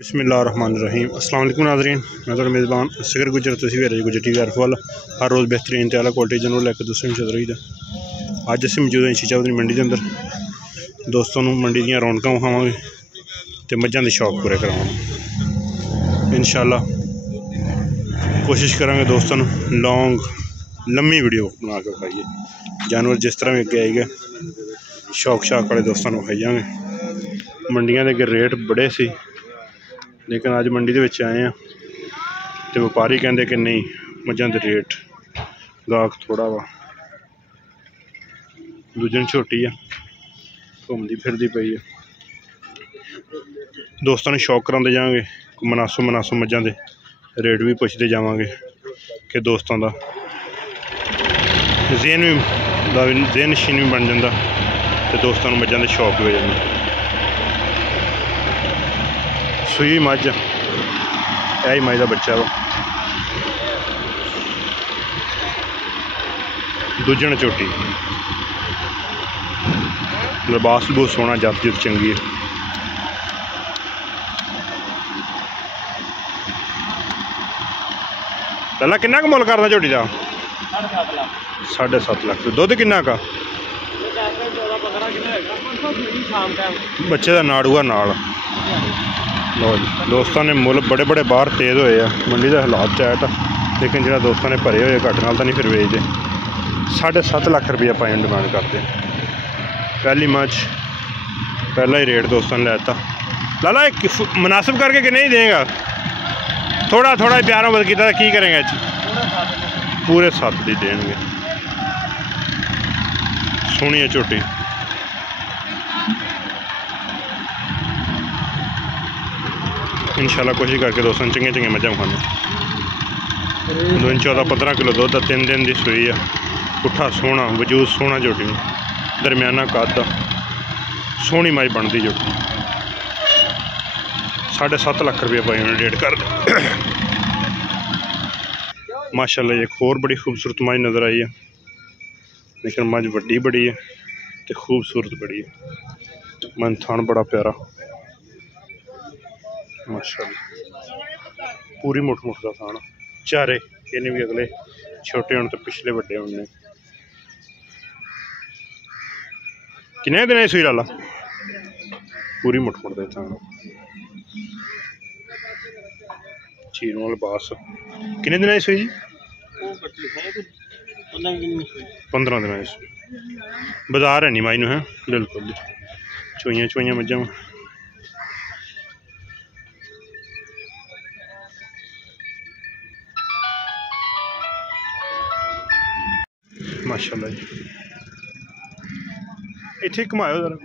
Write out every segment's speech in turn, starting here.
बिस्मिल्लाहिर्रहमानिर्रहीम। अस्सलाम वालेकुम नाज़रीन, मैं तो मेज़बान असगर गुजर तुसीं वेख रहे गुजर टी वी वाल हर रोज़ बेहतरीन ते आला क्वालिटी जनरल लैके दोस्तों चल रही है। अज असीं मौजूद हैं शीचावदी मंडी के अंदर। दोस्तों मंडी दी रौनकां विखावांगे ते मझां दे शौक पूरे करावांगे इंशाअल्लाह। कोशिश करांगे दोस्तों लॉन्ग लम्मी वीडियो बना के विखाइए। जानवर जिस तरह भी अगे आएगा शौक शाक वाले दोस्तों विखाई जाएंगे। मंडियां दे अगे रेट बड़े सी, लेकिन अज मंडी के आए हैं तो व्यापारी कहते कि नहीं मझां दे रेट गाहक थोड़ा वा। दूजन झोटी है घूमती फिरती पई है। दोस्तों ने शौक कराते जाएंगे, मनासो मझां दे रेट भी पुछते जावांगे कि दोस्तों का ज़हन नशीन भी बन जाता तो दोस्तों मझां दे शौक भी हो जाता। सूई मझ यही मझ का बच्चा वा, दूजन झोटी लिबास लबूस सोना जत जुत चंगी है। पहला किन्ना मुल करदा झोटी का? 7.5 लाख। दुध किन्ना का? बच्चे का नाड़ूआ नाल। लो जी दोस्तों ने मुल बड़े बड़े बाहर तेज होए आ, मंडी के हालात टाइट आ, लेकिन जो दोस्तों ने भरे हुए घट नाल तो नहीं फिर वेचते। 7.5 लाख रुपया पाई डिमांड करते। पहली मझ पहला ही रेट दोस्तों ने लैता। लाला एक मुनासिब करके कि नहीं देगा? थोड़ा थोड़ा प्यारों बद किया की करेंगे? पूरे 7 ही देंगे। सोहनी है झोटी। इंशाल्लाह कोशिश करके दोस्तों चंगे चंगे मझां खाने। 14-15 किलो दुध 3 दिन की सूई है। पुट्ठा सोहना वजूद सोहना झोटी दरम्याना कद सोहनी मझ बनती झोटी। 7.5 लाख रुपया पाई उन्हें रेट कर माशाल्लाह। एक होर बड़ी खूबसूरत मझ नज़र आई है, लेकिन मझ वड्डी बड़ी है तो खूबसूरत बड़ी है। मन थान बड़ा प्यारा माशाल्लाह, पूरी मुठ का थान। चारे इन्हें भी अगले छोटे होने तो पिछले बड़े होने। किन्ने दिन सूई लाला? पूरी मुठ का थान। चीरों लिबास किन्ने दिन सूई जी? 15 दिन सूई। बाजार है नहीं माई है बिल्कुल चुईया मझां। माशाल्लाह जी इत्थे घुमाओ जरा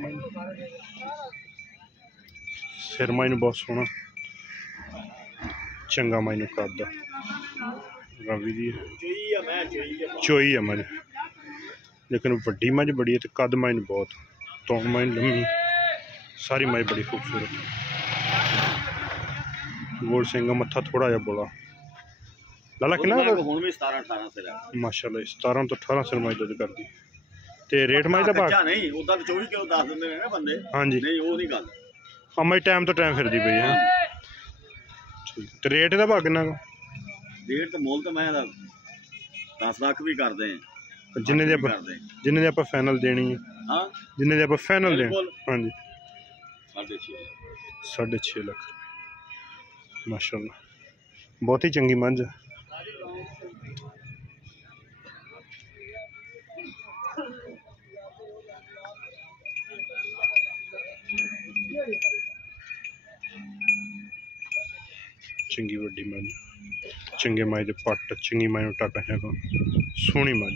सिर माई बहुत सोहना चंगा माई कद रवि दी चोई है मझ, लेकिन वड्डी मझ बड़ी है तो कद माई बहुत तौन माई लम्मी सारी मझ बड़ी खूबसूरत। गोल सिंह मत्था थोड़ा जहा बोला। लाला किन्ना माशाल्लाह 17 तो 18 सिर मझ दुध करदी ते रेट मझ दा भाव नहीं उदा 24 किलो दस दिंदे ने बंदे। हां जी नहीं वो नहीं गल हां मझ टाइम तो टाइम फिरदी पई है। ठीक ते रेट दा भाव किन्ना का? रेट तो मोल तो मैं 10 लाख भी करदे हैं जिन्ने दी आपां फाइनल देनी है। हां जिन्ने दी आपां फाइनल देनी। हां जी 6.5 लाख माशाल्लाह बहुत ही चंगी मंझ। चंगी वड्डी मझ चंगे मझ दे पट चंगी मझ टक है सोहनी मझ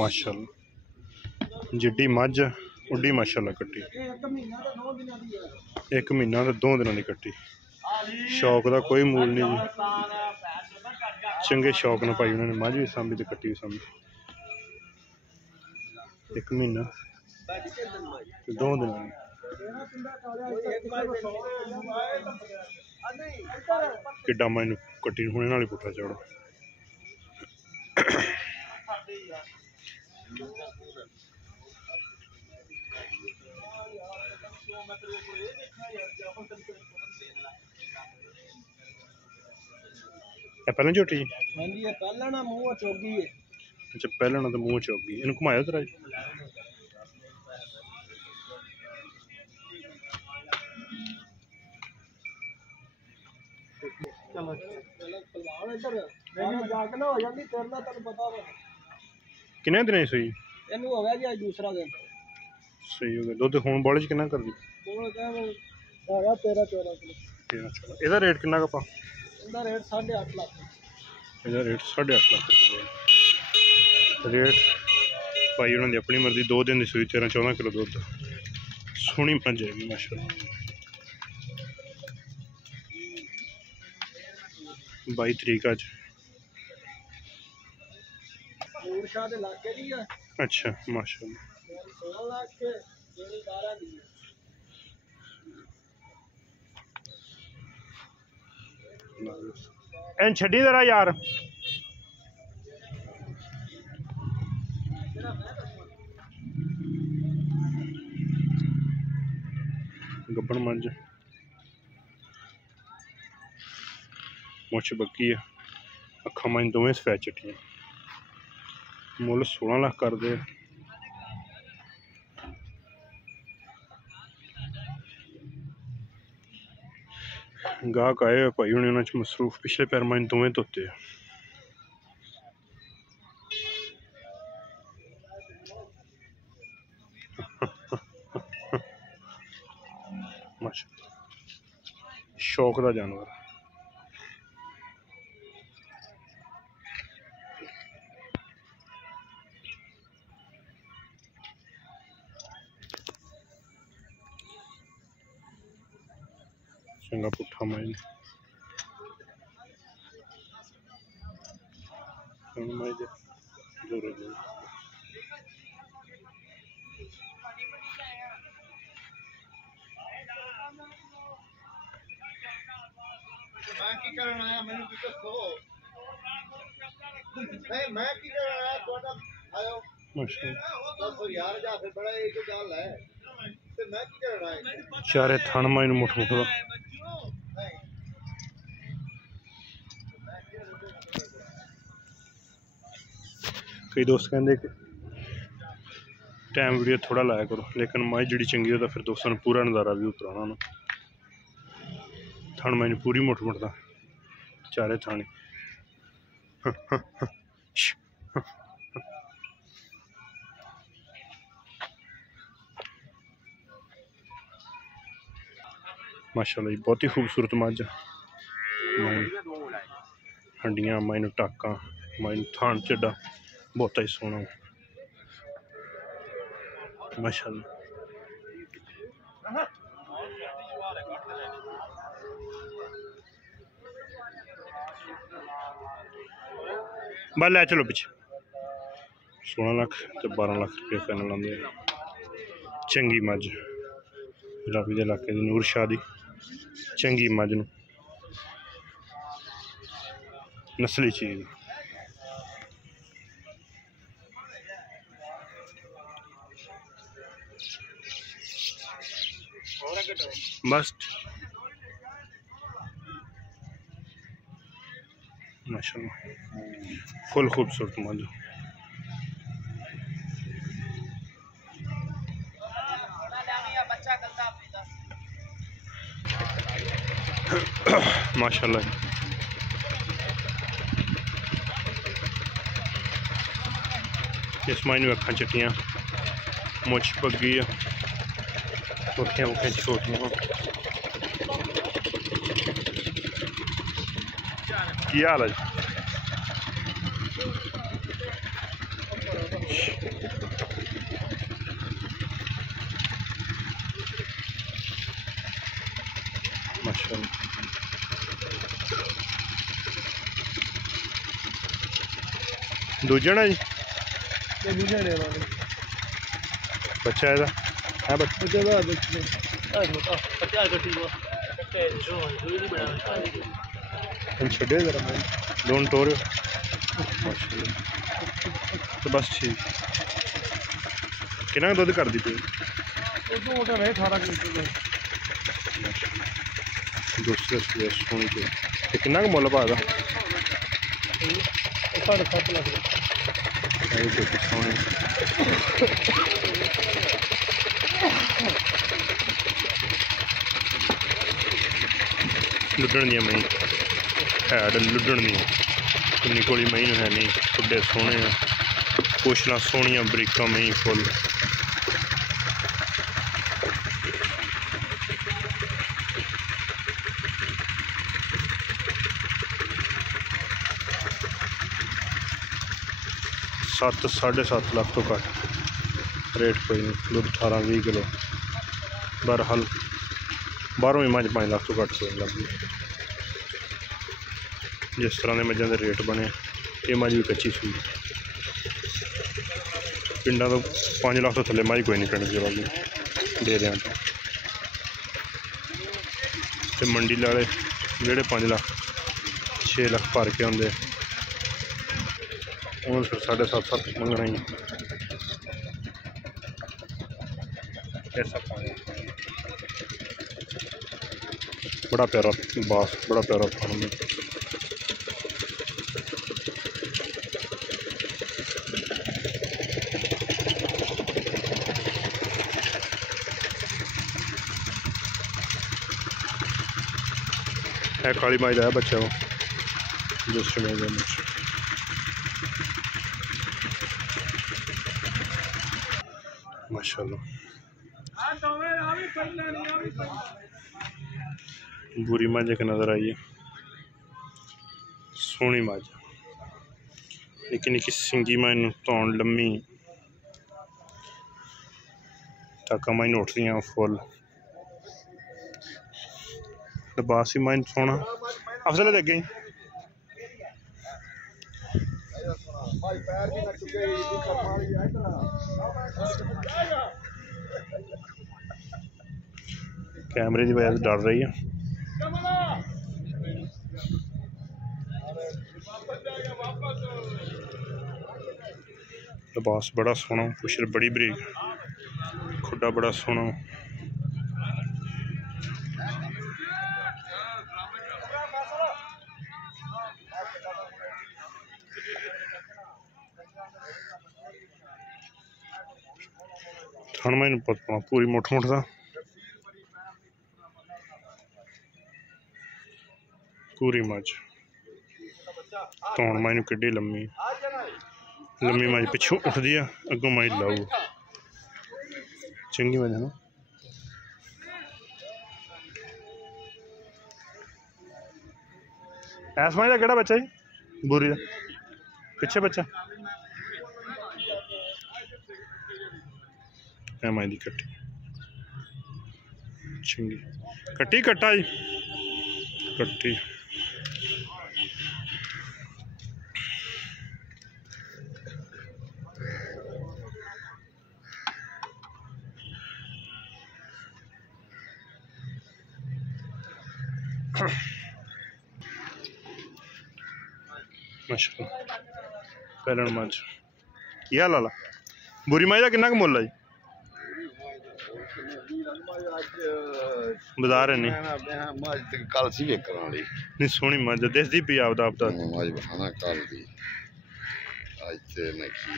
माशाल्लाह। जिड्डी मझ उड्डी माशाल्लाह कट्टी 1 महीना तो 2 दिन की कट्टी। शौक का कोई मूल नहीं जी, चंगे शौक ने भाई उन्होंने मझ भी सांभी तो कट्टी भी सांभी। 1 महीना 2 दिन किड्डा मझ कट्टी होने नाल पुट्ठा चौड़ा। पहले झोटी जी? हाँ जी, ये पहला ना मुँह चौगी है। अच्छा, पहले ना तो मुँह चौगी। इन्हू घुमाया जरा जी। किन्ने दिन सूई? इनू हो गया जी, आज दूसरा दिन। सही हो गया। दुध हुण बॉले च किन्ना कर दी? 13-14 किलो। ਇਹਦਾ रेट किन्ना का पा? ਇਹਦਾ रेट 8.5 लाख। ਇਹਦਾ रेट 8.5 लाख रुपये रेट भाई उन्होंने अपनी मर्जी। 2 दिन की सूई 13-14 किलो दुध सोहनी बन जाएगी माशाल्लाह। 22 तरीक अज। अच्छा माशाल्लाह। एन छड़ी जरा यार। गब्बन मंज मुछ बक्की है। अखा मंज दोवें सफेद चिट्टियां। मुल 16 लाख कर दे। गाहक आए भाई हूँ उन्होंने मसरूफ। पिछले पैर मंज दोवें धोते माशाल्लाह। शौक का जानवर। चंगा पुट्ठा माई चारे थन माई मुठ मुठ। कई दोस्त कहते कि टाइम वीडियो थोड़ा लाया करो, लेकिन माई जी चंगी हो तो फिर दोस्तों पूरा नज़ारा व्यू कराना ना। थन माई पूरी मुठ मुठदा चारे थानी। माशाल्लाह बहुत ही खूबसूरत मझ। हंडियां माइन टाका माइन थान चड्डा बहुत ही सोहना माशाल्लाह। बस लै चलो पिछे। 16 लाख तो 12 लाख रुपये करने लाते। चंगी मझ रावी के इलाके की नूर शाह की चंगी मझ नस्ली चीज। बस माशाल्लाह फुल खूबसूरत मझ। माशाल्लाह इस माइन में अखा चिट्टियां मुछ पग्गी पुट्ठियां पुट्ठियां छोटियां। की हाल है माशाल्लाह। दूजा ना जी बच्चा है बच्चा छे जरा लोन टोर तो बस ठीक। कितना दुध कर दी पे? उधर मोटा रहे 18 किलो दूसरे सूए सोनी के ते किन्ना क मुੱਲ पा दा 7.5 लाख सोने लुड्डन दियां मई हैड लुड्डन दियां किन्नी कोली मई है नहीं खुड्डे सोहने पुछना सोहनियां बरीकां मई फुल सत्त 7.5 लाख तो घट रेट कोई नहीं दुध 18-20 किलो बहरहाल बाहरों ही मझ 5 लाख तो घट कोई नहीं लगती जिस तरह के मझां के रेट बने ये मझ भी कच्ची सूई पिंडा तो 5 लाख तो थले मझ कोई नहीं पिंड के वाली डेरिया तो मंडी वाले जोड़े 5 लाख 6 लाख भर के आते उन्होंने फिर 7.5 मंगना ही ऐसा बड़ा प्यारा बास बड़ा प्यारा फार्म है काली माई का है बच्चा वो दूसरे में माशाल्लाह बुरी मझ एक नज़र आई है सोहनी मझ निक्की निक्की सिंगी मझ धौन लम्मी टाका मझ उठदियां फुल लिबास ही मझ सोहना अफजल दे अगे कैमरे की वजह से डर रही है लिबास बड़ा सोहना पुछर बड़ी बरीक खुड्डा बड़ा सोहना थान मैं पता पूरी मुठ मुठ का पूरी मझ धौन मझ कि लम्मी लम्मी मझ पिछों उठती है अगों मझ लाऊ चंगी मझ है ना ऐस मझ का केड़ा बच्चा जी बुरी का पिछे बच्चा मझ की कट्टी चंगी कट्टी कट्टा जी कट्टी माशाल्लाह पैलन मझ की हाल आला बुरी मझ का किन्ना क मुੱਲ है जी बाजार है नहीं कल सी वेखण वाली नहीं सोहनी मझ दिसदी पई आपदा आपदा मज बखाना कल दी अज ते नकी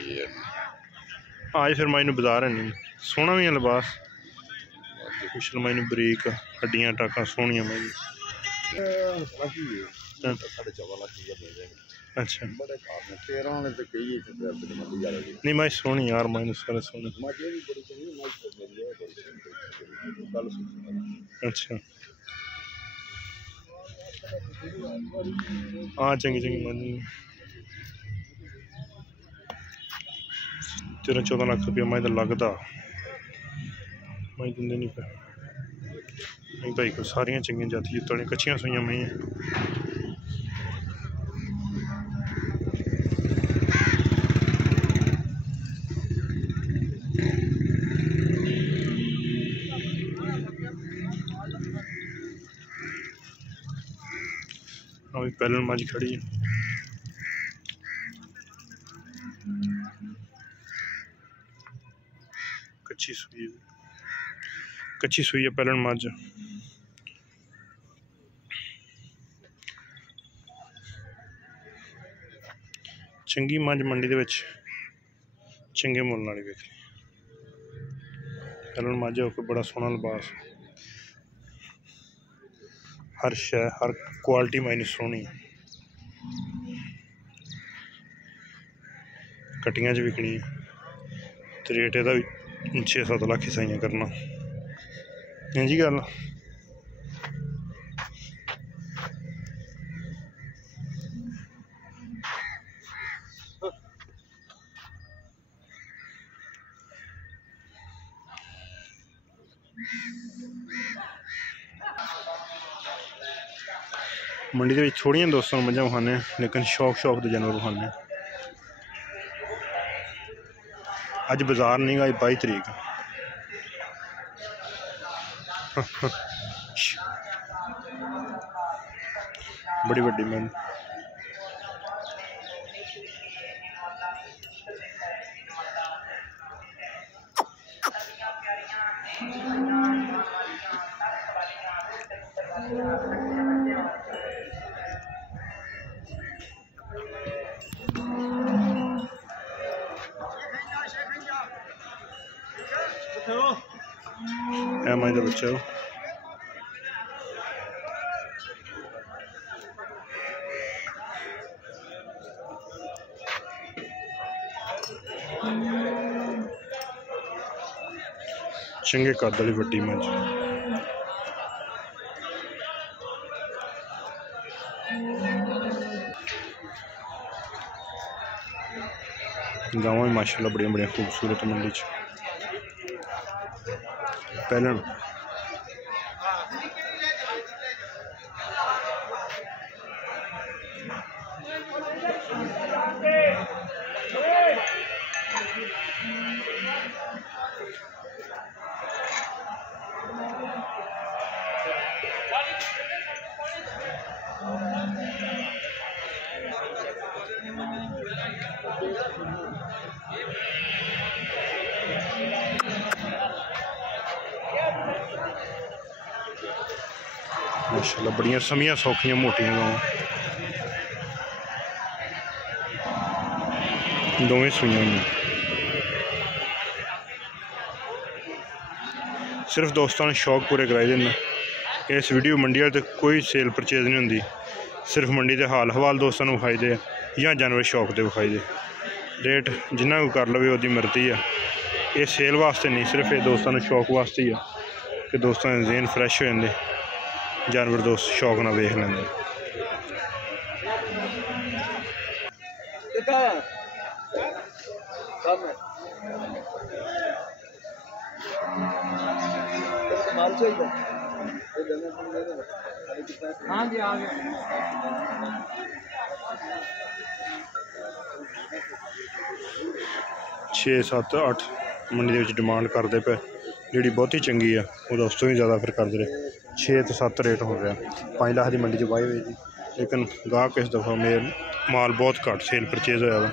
आज फिर मझ बाजार है नहीं सोहना भी है लिबास कुछ मझ बरीक हड्डियां टाकां सोहनियां मझ अच्छा नहीं मैं सोहनी यार मैं सारे सोहने अच्छा हाँ चंगी चंगी मन 13-14 लाख रुपया मैं तो लगता मैं दिंदे नहीं पे नहीं भाई को सारियां चंगियां जाती तलियां कच्चियां सुइयां मैं अभी पैलन मझ खड़ी है कच्ची सुई कच्ची सूई है पहलन मझ। चंगी मझ मंडी दे विच चंगे मुल नाल विकदी। पहलन मझ कोई बड़ा सोहना लिबास, हर शै हर क्वालिटी मायने सोहनी, कट्टियां च विकनी है ते रेट एह्दा भी 6-7 लाख हिसाइयां करना। हां जी गल मंडी के थोड़िया दोस्तों मझा विखाने, लेकिन शौक के जानवर विखाने। अज बाजार नहीं गा, 22 तरीक। बड़ी वड्डी मैं एम आई का बच्चा हो। चंगे कद वाली वड्डी मझ। गावां माशाल्लाह बड़िया बड़िया खूबसूरत मंडी च। पहलन माशाल्लाह बड़िया समियां सौखियां मोटियां गावां, दोवें सूइयां हुंदियां। सिर्फ दोस्तों ने शौक पूरे कराए देने। इस वीडियो मंडी वाले कोई सेल परचेज नहीं होंगी, सिर्फ मंडी के हाल हवाल दोस्तों को विखाई दे या जानवर शौक के विखाई दे। रेट जिन्ना कोई कर लवे उसकी मर्जी है। ये सेल वास्ते नहीं, सिर्फ ये दोस्तों ने शौक वास्ते ही है कि दोस्तों के ज़हन फ्रैश हो जाते, जानवर दोस्त शौक ना वेख लेंगे। हाँ जी आ गया। 6, 7, 8 मंडी के डिमांड करते पे, जी बहुत ही चंगी है वो उस तो भी ज़्यादा फिर करते रहे। 6 तो 7 रेट हो रहा, 5 लाख की मंडी च वाही हुई थी, लेकिन गाहक इस दफ़ा मेरे माल बहुत घट सेल परचेज होया वा।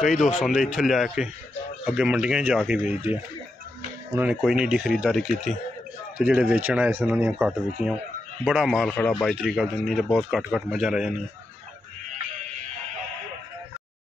कई दोस्त आते इत्थे लैके अगे मंडियां जाके बेचते हैं, उन्होंने कोई नहीं एडी खरीदारी की, तो जोड़े बेचण आए से उन्होंने घट विकियां। बड़ा माल खड़ा 22 तरीक वाले दिन, नहीं तो बहुत घट मझां रह जानियां।